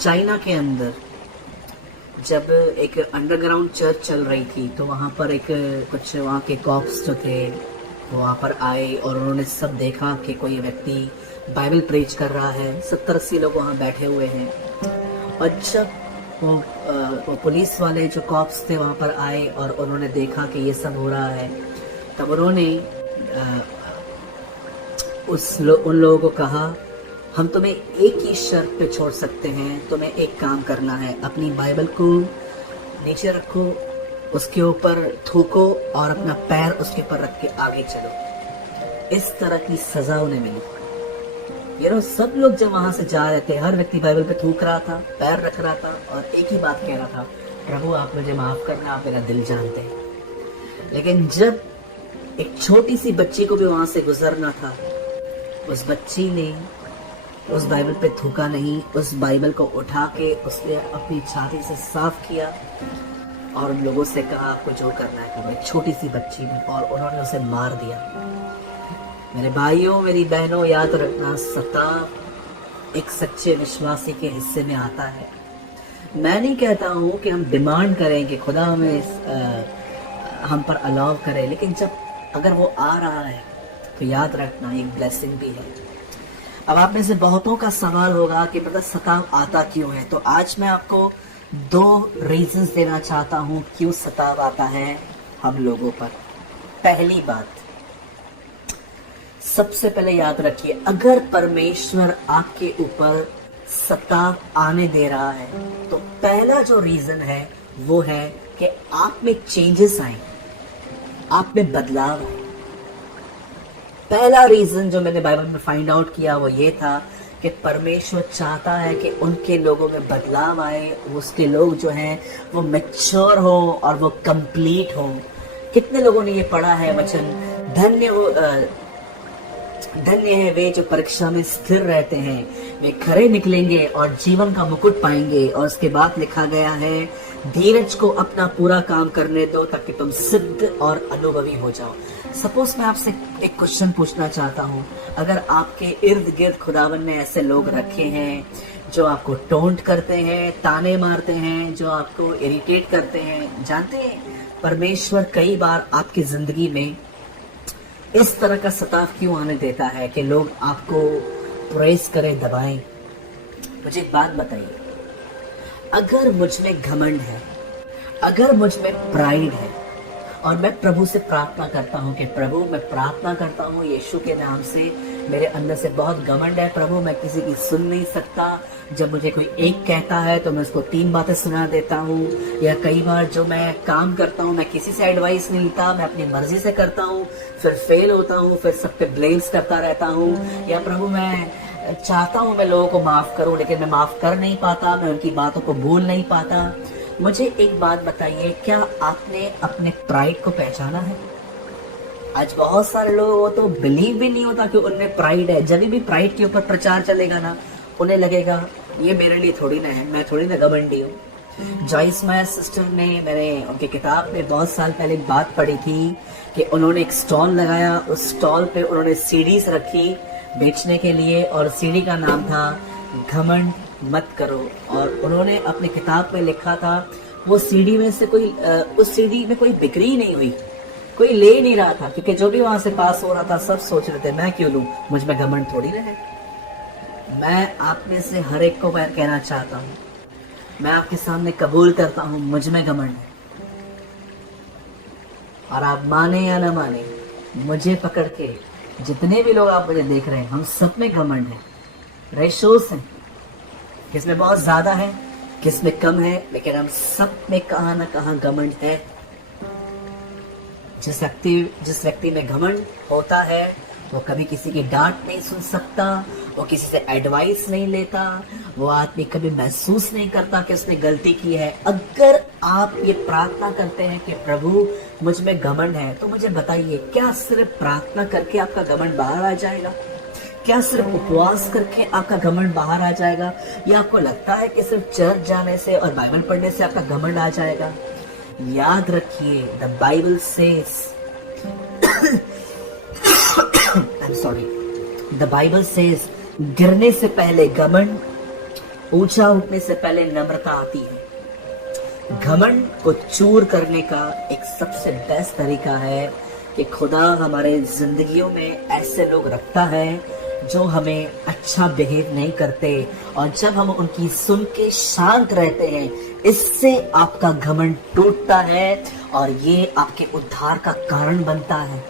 China के अंदर जब एक अंडरग्राउंड चर्च चल रही थी तो वहाँ पर एक कुछ वहाँ के कॉप्स जो थे वो वहाँ पर आए और उन्होंने सब देखा कि कोई व्यक्ति बाइबल प्रीच कर रहा है। 70-80 लोग वहाँ बैठे हुए हैं। और जब वो पुलिस वाले जो कॉप्स थे वहाँ पर आए और उन्होंने देखा कि ये सब हो रहा है, तब उन्होंने उन लोगों को कहा, हम तुम्हें एक ही शर्त पे छोड़ सकते हैं, तुम्हें एक काम करना है, अपनी बाइबल को नीचे रखो, उसके ऊपर थूको और अपना पैर उसके ऊपर रख के आगे चलो। इस तरह की सजा उन्हें मिली। सब लोग जब वहां से जा रहे थे, हर व्यक्ति बाइबल पे थूक रहा था, पैर रख रहा था और एक ही बात कह रहा था, प्रभु आप मुझे माफ करना, आप मेरा दिल जानते हैं। लेकिन जब एक छोटी सी बच्ची को भी वहां से गुजरना था, उस बच्ची ने उस बाइबल पे थूका नहीं, उस बाइबल को उठा के उसने अपनी छाती से साफ किया और उन लोगों से कहा आपको जो करना है करो। एक छोटी सी बच्ची ने, और उन्होंने उसे मार दिया। मेरे भाइयों, मेरी बहनों, याद रखना, सताव एक सच्चे विश्वासी के हिस्से में आता है। मैं नहीं कहता हूँ कि हम डिमांड करें कि खुदा हमें हम पर अलाउ करे, लेकिन जब अगर वो आ रहा है तो याद रखना एक ब्लेसिंग भी है। अब आप में से बहुतों का सवाल होगा कि पता सताव आता क्यों है, तो आज मैं आपको 2 रीजंस देना चाहता हूँ क्यों सताव आता है हम लोगों पर। पहली बात, सबसे पहले याद रखिए, अगर परमेश्वर आपके ऊपर सताव आने दे रहा है तो पहला जो रीजन है वो है कि आप में चेंजेस आए, आप में बदलाव आए। पहला रीजन जो मैंने बाइबल में फाइंड आउट किया वो ये था कि परमेश्वर चाहता है कि उनके लोगों में बदलाव आए, उसके लोग जो हैं वो मैच्योर हो और वो कंप्लीट हो। कितने लोगों ने ये पढ़ा है वचन, धन्य है वे जो परीक्षा में स्थिर रहते हैं, वे खरे निकलेंगे और जीवन का मुकुट पाएंगे। और उसके बाद लिखा गया है, धीरज को अपना पूरा काम करने दो ताकि तुम सिद्ध और अनुभवी हो जाओ। सपोज मैं आपसे एक क्वेश्चन पूछना चाहता हूँ, अगर आपके इर्द गिर्द खुदावन ने ऐसे लोग रखे हैं जो आपको टोंट करते हैं, ताने मारते हैं, जो आपको इरिटेट करते हैं, जानते हैं परमेश्वर कई बार आपकी जिंदगी में इस तरह का सताव क्यों आने देता है कि लोग आपको प्रेस करें, दबाएं। मुझे एक बात बताइए, अगर मुझ में घमंड है, अगर मुझ में प्राइड है और मैं प्रभु से प्रार्थना करता हूँ कि प्रभु मैं प्रार्थना करता हूँ यीशु के नाम से, मेरे अंदर से बहुत घमंड है प्रभु, मैं किसी की सुन नहीं सकता, जब मुझे कोई एक कहता है तो मैं उसको 3 बातें सुना देता हूँ, या कई बार जो मैं काम करता हूँ मैं किसी से एडवाइस नहीं लेता, मैं अपनी मर्जी से करता हूँ, फिर फेल होता हूँ, फिर सब पे ब्लेम्स करता रहता हूँ। या प्रभु मैं चाहता हूँ मैं लोगों को माफ करूँ लेकिन मैं माफ कर नहीं पाता, मैं उनकी बातों को भूल नहीं पाता। मुझे एक बात बताइए, क्या आपने अपने प्राइड को पहचाना है? आज बहुत सारे लोगों को तो बिलीव भी नहीं होता कि उनमें प्राइड है। जब भी प्राइड के ऊपर प्रचार चलेगा ना, उन्हें लगेगा ये मेरे लिए थोड़ी ना है, मैं थोड़ी ना घमंडी हूँ। जॉइस मायर सिस्टर ने, मैंने उनकी किताब में बहुत साल पहले एक बात पढ़ी थी कि उन्होंने एक स्टॉल लगाया, उस स्टॉल पे उन्होंने सीडीज रखी बेचने के लिए और सीडी का नाम था घमंड मत करो। और उन्होंने अपनी किताब में लिखा था, वो सीडी में से कोई उस सीडी में कोई बिक्री नहीं हुई, कोई ले नहीं रहा था, क्योंकि जो भी वहां से पास हो रहा था सब सोच रहे थे मैं क्यों लूं, मुझ में घमंड थोड़ी ना है। मैं आप में से हर एक को मैं कहना चाहता हूँ, मैं आपके सामने कबूल करता हूँ मुझ में घमंड है, और आप माने या ना माने, मुझे पकड़ के जितने भी लोग आप मुझे देख रहे हैं, हम सब में घमंड है, रेशोस हैं, किसमें बहुत ज्यादा है, किसमें कम है, लेकिन हम सब में कहाँ ना कहाँ घमंड है। जिस व्यक्ति में घमंड होता है वो कभी किसी की डांट नहीं सुन सकता, वो किसी से एडवाइस नहीं लेता, वो आदमी कभी महसूस नहीं करता कि उसने गलती की है। अगर आप ये प्रार्थना करते हैं कि प्रभु मुझ में घमंड है, तो मुझे बताइए, क्या सिर्फ प्रार्थना करके आपका घमंड बाहर आ जाएगा? क्या सिर्फ उपवास करके आपका घमंड बाहर आ जाएगा? या आपको लगता है कि सिर्फ चर्च जाने से और बाइबल पढ़ने से आपका घमंड आ जाएगा? याद रखिए, the Bible says the Bible says गिरने से पहले घमंड ऊंचा उठने से पहले नम्रता आती है। घमंड को चूर करने का एक सबसे बेस्ट तरीका है कि खुदा हमारे जिंदगियों में ऐसे लोग रखता है जो हमें अच्छा बिहेव नहीं करते, और जब हम उनकी सुन के शांत रहते हैं, इससे आपका घमंड टूटता है और ये आपके उद्धार का कारण बनता है।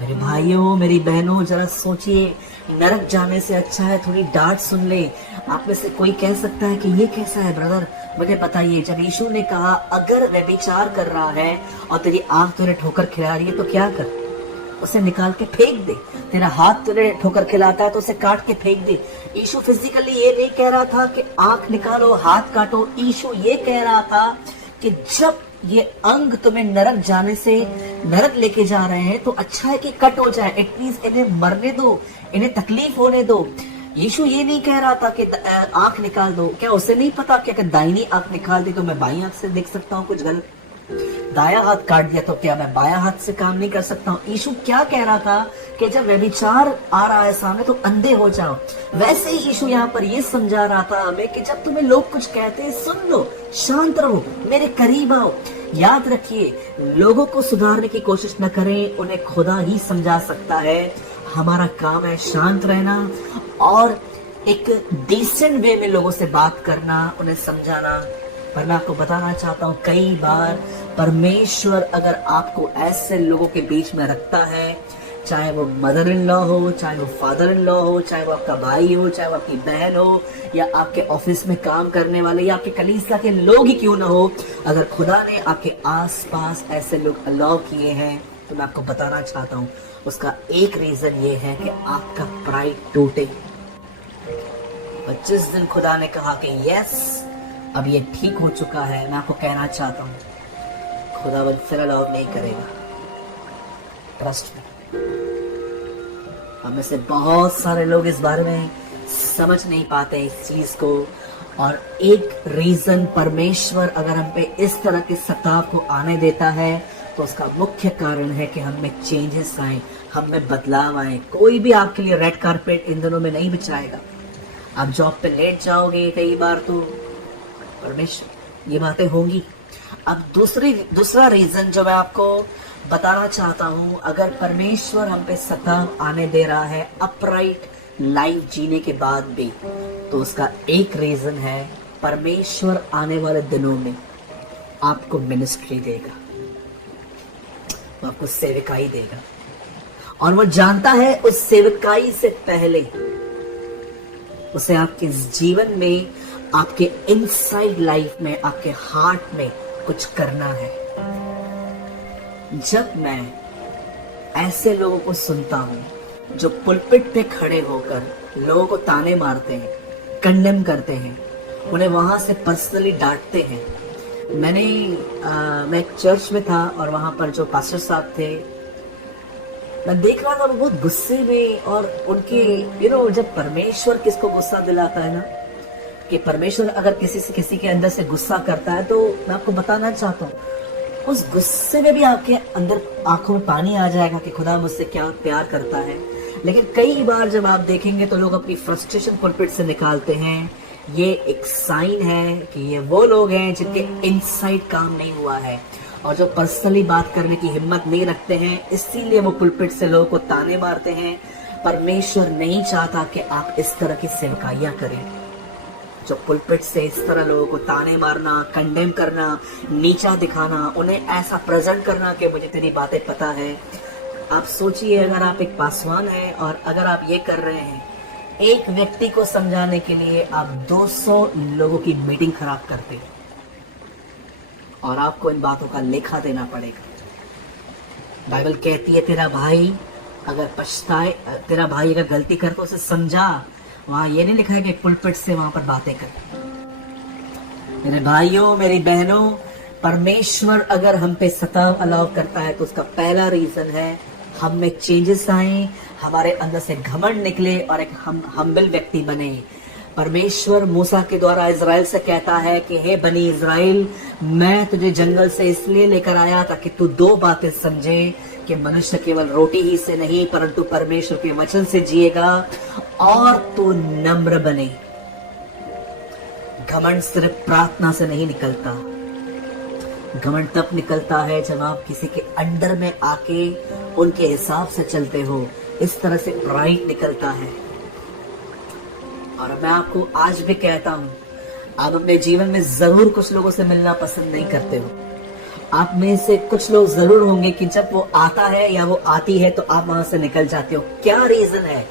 मेरे भाइयों, मेरी बहनों, जरा सोचिए, नरक जाने से अच्छा है थोड़ी डांट सुन ले। आप में से कोई कह सकता है कि ये कैसा है ब्रदर, मुझे बताइए। जब यीशु ने कहा अगर व्यभिचार कर रहा है और तेरी आंख तुझे ठोकर खिला रही है तो क्या कर, उसे निकाल के फेंक दे। तेरा हाथ तुझे ठोकर खिलाता है तो उसे काट के फेंक दे। यीशु फिजिकली ये नहीं कह रहा था कि आंख निकालो, हाथ काटो। यीशु ये कह रहा था कि जब ये अंग तुम्हें नरक जाने से नरक लेके जा रहे हैं तो अच्छा है कि कट हो जाए, एटलीस्ट इन्हें मरने दो, इन्हें तकलीफ होने दो। यीशु ये नहीं कह रहा था कि आंख निकाल दो। क्या उसे नहीं पता कि अगर दाहिनी आंख निकाल दी तो मैं बाई आंख से देख सकता हूँ कुछ गलत, दाया हाथ काट दिया तो क्या मैं बाया हाथ से काम नहीं कर सकता हूँ? यीशु क्या कह रहा था कि जब व्यभिचार आ रहा है सामने तो अंधे हो जाओ। वैसे ही यीशु यहाँ पर ये समझा रहा था हमें कि जब तुम्हें लोग कुछ कहते हैं सुन लो, शांत रहो, मेरे करीब आओ। याद रखिए, लोगों को सुधारने की कोशिश न करें, उन्हें खुदा ही समझा सकता है। हमारा काम है शांत रहना और एक डिसेंट वे में लोगों से बात करना, उन्हें समझाना। पर मैं आपको बताना चाहता हूँ, कई बार परमेश्वर अगर आपको ऐसे लोगों के बीच में रखता है, चाहे वो मदर इन लॉ हो, चाहे वो फादर इन लॉ हो, चाहे वो आपका भाई हो, चाहे वो आपकी बहन हो, या आपके ऑफिस में काम करने वाले, या आपके कलीसिया के लोग ही क्यों ना हो, अगर खुदा ने आपके आसपास ऐसे लोग अलाउ किए हैं तो मैं आपको बताना चाहता हूँ, उसका एक रीजन ये है कि आपका प्राइड टूटे। और जिस दिन खुदा ने कहा कि यस अब ये ठीक हो चुका है, मैं आपको कहना चाहता हूँ खुदावंद फिर अलाउ नहीं करेगा। ट्रस्ट में। हम में से बहुत सारे लोग इस बारे में समझ नहीं पाते इस चीज को, और एक रीजन परमेश्वर अगर हम पे इस तरह के सताव को आने देता है तो उसका मुख्य कारण है कि हम में चेंजेस आए, हम में बदलाव आए। कोई भी आपके लिए रेड कारपेट इन दिनों में नहीं बिछाएगा। आप जॉब पे लेट जाओगे कई बार तो परमेश्वर, ये बातें होंगी। अब दूसरा रीजन जो मैं आपको बताना चाहता हूं, अगर परमेश्वर हम पे सताव आने दे रहा है अपराइट लाइफ जीने के बाद भी, तो उसका एक रीजन है परमेश्वर आने वाले दिनों में आपको मिनिस्ट्री देगा, वो आपको सेवकाई देगा, और वो जानता है उस सेवकाई से पहले उसे आपके जीवन में, आपके इनसाइड लाइफ में, आपके हार्ट में कुछ करना है। जब मैं ऐसे लोगों को सुनता हूं जो पुलपिट पे खड़े होकर लोगों को ताने मारते हैं, कंडेम करते हैं, उन्हें वहां से पर्सनली डांटते हैं। मैं एक चर्च में था और वहां पर जो पास्टर साहब थे, मैं देख रहा था वो बहुत गुस्से में, और उनके जब परमेश्वर किसको गुस्सा दिलाता है ना, कि परमेश्वर अगर किसी के अंदर से गुस्सा करता है, तो मैं आपको बताना चाहता हूँ उस गुस्से में भी आपके अंदर आंखों में पानी आ जाएगा कि खुदा मुझसे क्या प्यार करता है। लेकिन कई बार जब आप देखेंगे तो लोग अपनी फ्रस्ट्रेशन पुलपिट से निकालते हैं। ये एक साइन है कि ये वो लोग हैं जिनके इनसाइड काम नहीं हुआ है, और जो पर्सनली बात करने की हिम्मत नहीं रखते हैं, इसीलिए वो पुलपिट से लोगों को ताने मारते हैं। परमेश्वर नहीं चाहता कि आप इस तरह की सेवकाइयां करें, जो पुलपिट से इस तरह लोगों को ताने मारना, कंडेम करना, नीचा दिखाना, उन्हें ऐसा प्रेजेंट करना कि मुझे तेरी बातें पता है। आप सोचिए, अगर आप एक पासवान हैं और अगर आप ये कर रहे हैं, एक व्यक्ति को समझाने के लिए आप 200 लोगों की मीटिंग खराब करते हैं, और आपको इन बातों का लेखा देना पड़ेगा। बाइबल कहती है तेरा भाई अगर पछताए, तेरा भाई अगर गलती करे तो उसे समझा। वहां ये नहीं लिखा है कि पुलपिट से वहां पर बातें कर। मेरे भाइयों, मेरी बहनों, परमेश्वर अगर हम पे सताव अलाउ करता है तो उसका पहला रीजन है हम में चेंजेस आए, हमारे अंदर से घमंड निकले और एक हम हम्बल व्यक्ति बने। परमेश्वर मूसा के द्वारा इज़राइल से कहता है कि हे बनी इज़राइल, मैं तुझे जंगल से इसलिए लेकर आया ताकि तू 2 बातें समझे कि मनुष्य केवल रोटी ही से नहीं परंतु परमेश्वर के वचन से जिएगा, और तू नम्र बने। घमंड सिर्फ प्रार्थना से नहीं निकलता, घमंड तब निकलता है जब आप किसी के अंडर में आके उनके हिसाब से चलते हो। इस तरह से प्राइड निकलता है। और मैं आपको आज भी कहता हूं, आप अपने जीवन में जरूर कुछ लोगों से मिलना पसंद नहीं करते हो। आप में से कुछ लोग जरूर होंगे कि जब वो आता है या वो आती है तो आप वहां से निकल जाते हो। क्या रीजन है?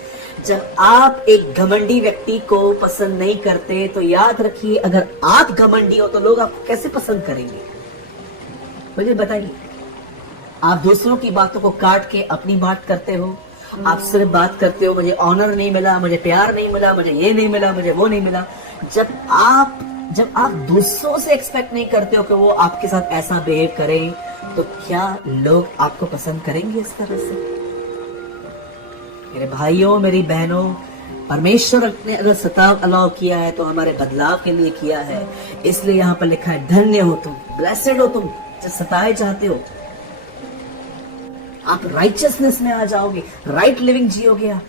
जब आप एक घमंडी व्यक्ति को पसंद नहीं करते तो याद रखिए, अगर आप घमंडी हो तो लोग आपको कैसे पसंद करेंगे? मुझे बताइए। आप दूसरों की बातों को काट के अपनी बात करते हो। आप सिर्फ बात करते हो, मुझे ऑनर नहीं मिला, मुझे प्यार नहीं मिला, मुझे ये नहीं मिला, मुझे वो नहीं मिला। जब आप दूसरों से एक्सपेक्ट नहीं करते हो कि वो आपके साथ ऐसा बिहेव करें, तो क्या लोग आपको पसंद करेंगे इस तरह से? मेरे भाइयों, मेरी बहनों, परमेश्वर ने अगर सताव अलाउ किया है तो हमारे बदलाव के लिए किया है। इसलिए यहाँ पर लिखा है, धन्य हो तुम, ब्लेसेड हो तुम जो सताए जाते हो। आप राइचियसनेस में आ जाओगे, राइट लिविंग जियोगे आप।